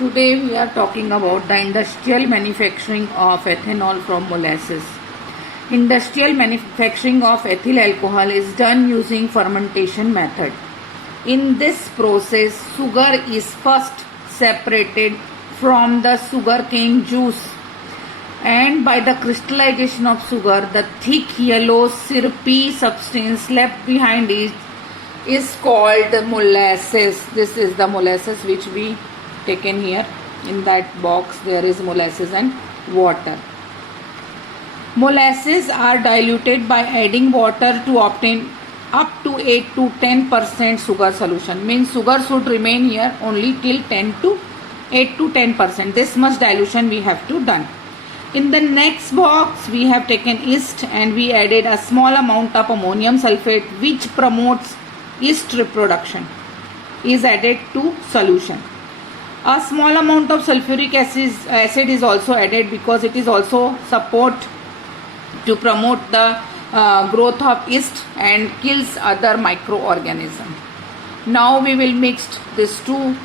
Today we are talking about the industrial manufacturing of ethanol from molasses. Industrial manufacturing of ethyl alcohol is done using fermentation method. In this process, sugar is first separated from the sugarcane juice, and by the crystallization of sugar, the thick yellow syrupy substance left behind it is called molasses. This is the molasses which we taken here. In that box there is molasses and water. Molasses are diluted by adding water to obtain up to 8 to 10% sugar solution. Means sugar should remain here only till 8 to 10%. This much dilution we have to done. In the next box we have taken yeast and we added a small amount of ammonium sulfate which promotes yeast reproduction is added to solution. A small amount of sulfuric acid is also added because it is also support to promote the growth of yeast and kills other microorganisms. Now we will mix these two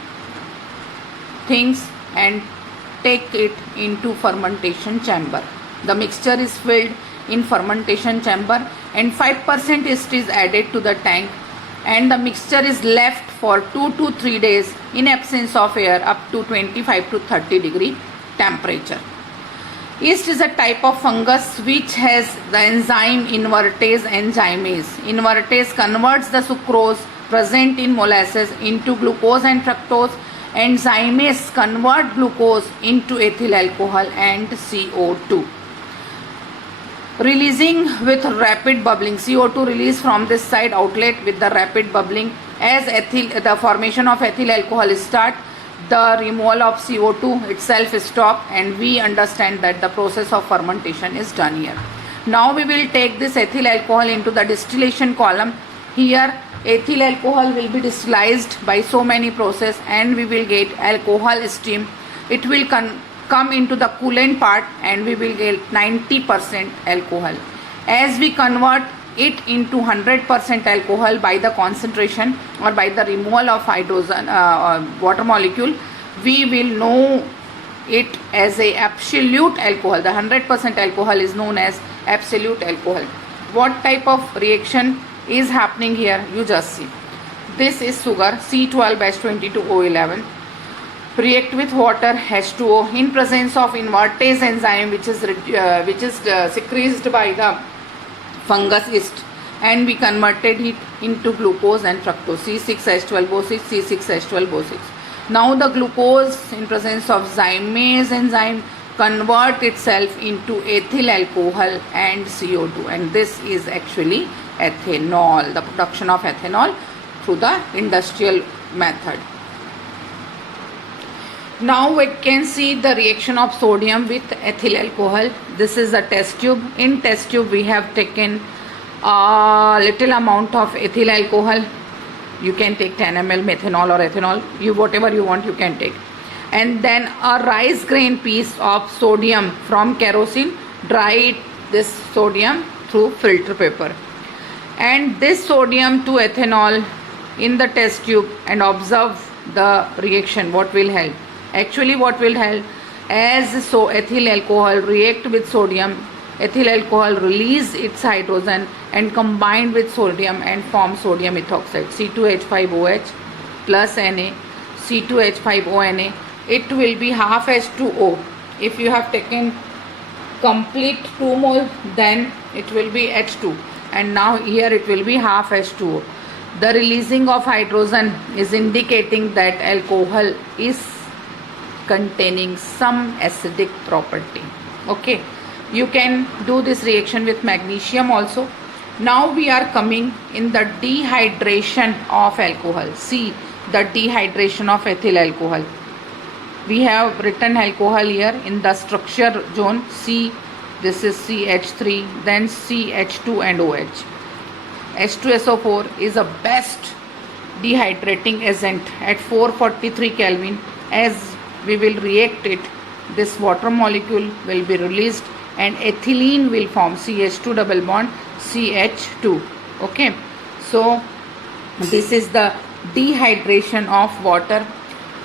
things and take it into fermentation chamber. The mixture is filled in fermentation chamber and 5% yeast is added to the tank, and the mixture is left for 2 to 3 days in absence of air up to 25 to 30 degree temperature. Yeast is a type of fungus which has the enzyme invertase enzymase. Invertase converts the sucrose present in molasses into glucose and fructose. Enzymase convert glucose into ethyl alcohol and CO2. Releasing with rapid bubbling. CO2 release from this side outlet with the rapid bubbling. As the formation of ethyl alcohol start, the removal of CO2 itself stop, and we understand that the process of fermentation is done here. Now we will take this ethyl alcohol into the distillation column. Here ethyl alcohol will be distillized by so many process and we will get alcohol steam. It will come into the coolant part and we will get 90% alcohol. As we convert it into 100% alcohol by the concentration or by the removal of hydrogen water molecule, we will know it as a absolute alcohol. The 100% alcohol is known as absolute alcohol. What type of reaction is happening here? You just see. This is sugar C12H22O11. React with water H2O in presence of invertase enzyme which is secreted by the fungus yeast, and we converted it into glucose and fructose C6H12O6 C6H12O6. Now the glucose in presence of zymase enzyme convert itself into ethyl alcohol and CO2, and this is actually ethanol, the production of ethanol through the industrial method. Now we can see the reaction of sodium with ethyl alcohol. This is a test tube. In test tube we have taken a little amount of ethyl alcohol. You can take 10 ml methanol or ethanol, whatever you want you can take. And then a rice grain piece of sodium from kerosene. Dry this sodium through filter paper. And this sodium to ethanol in the test tube and observe the reaction. What will help? Actually what will help, as ethyl alcohol react with sodium, ethyl alcohol release its hydrogen and combine with sodium and form sodium ethoxide C2H5OH plus Na C2H5ONa. It will be half H2O. If you have taken complete 2 mole, then it will be H2, and now here it will be half H2O. The releasing of hydrogen is indicating that alcohol is containing some acidic property. Okay, you can do this reaction with magnesium also. Now we are coming in the dehydration of alcohol. See the dehydration of ethyl alcohol. We have written alcohol here in the structure zone C. This is CH3, then CH2 and OH. H2SO4 is a best dehydrating agent at 443 Kelvin. As we will react it, this water molecule will be released and ethylene will form CH2 double bond CH2. Okay, so this is the dehydration of water.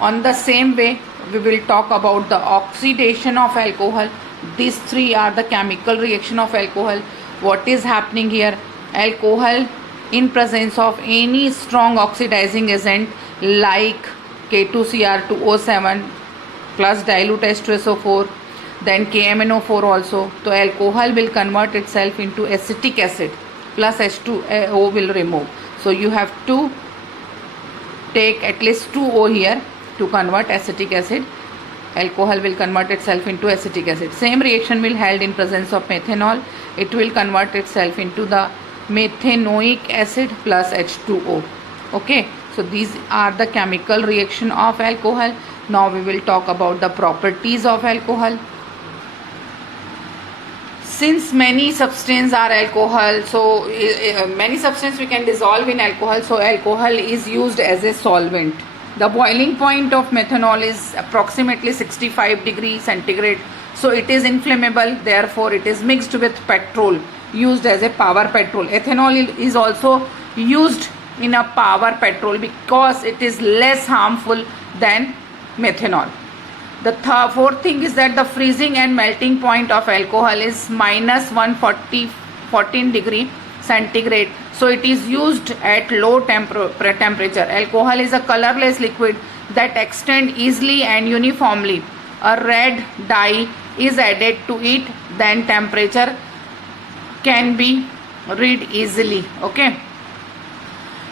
On the same way, we will talk about the oxidation of alcohol. These three are the chemical reaction of alcohol. What is happening here? Alcohol in presence of any strong oxidizing agent like K2Cr2O7 plus dilute H2SO4, then KMNO4 also. So alcohol will convert itself into acetic acid plus H2O will remove. So you have to take at least 2O here to convert acetic acid. Alcohol will convert itself into acetic acid. Same reaction will held in presence of methanol. It will convert itself into the methanoic acid plus H2O. Okay, so these are the chemical reaction of alcohol. Now we will talk about the properties of alcohol. Since many substances are alcohol, so many substances we can dissolve in alcohol, so alcohol is used as a solvent. The boiling point of methanol is approximately 65 degrees centigrade, so it is inflammable, therefore it is mixed with petrol, used as a power petrol. Ethanol is also used in a power petrol because it is less harmful than methanol. The fourth thing is that the freezing and melting point of alcohol is minus 14 degree centigrade. So it is used at low temperature. Alcohol is a colorless liquid that extends easily and uniformly. A red dye is added to it, then temperature can be read easily. Okay.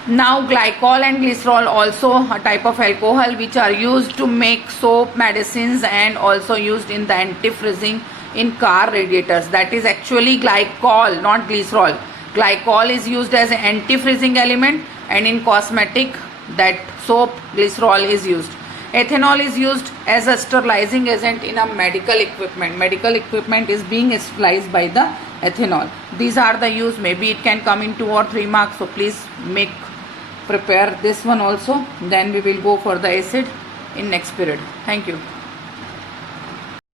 Now glycol and glycerol also a type of alcohol which are used to make soap, medicines, and also used in the anti-freezing in car radiators. That is actually glycol, not glycerol. Glycol is used as an anti-freezing element, and in cosmetic that soap, glycerol is used. Ethanol is used as a sterilizing agent in a medical equipment. Medical equipment is being sterilized by the ethanol. These are the use. Maybe it can come in 2 or 3 marks, so please prepare this one also. Then we will go for the acid in next period. Thank you.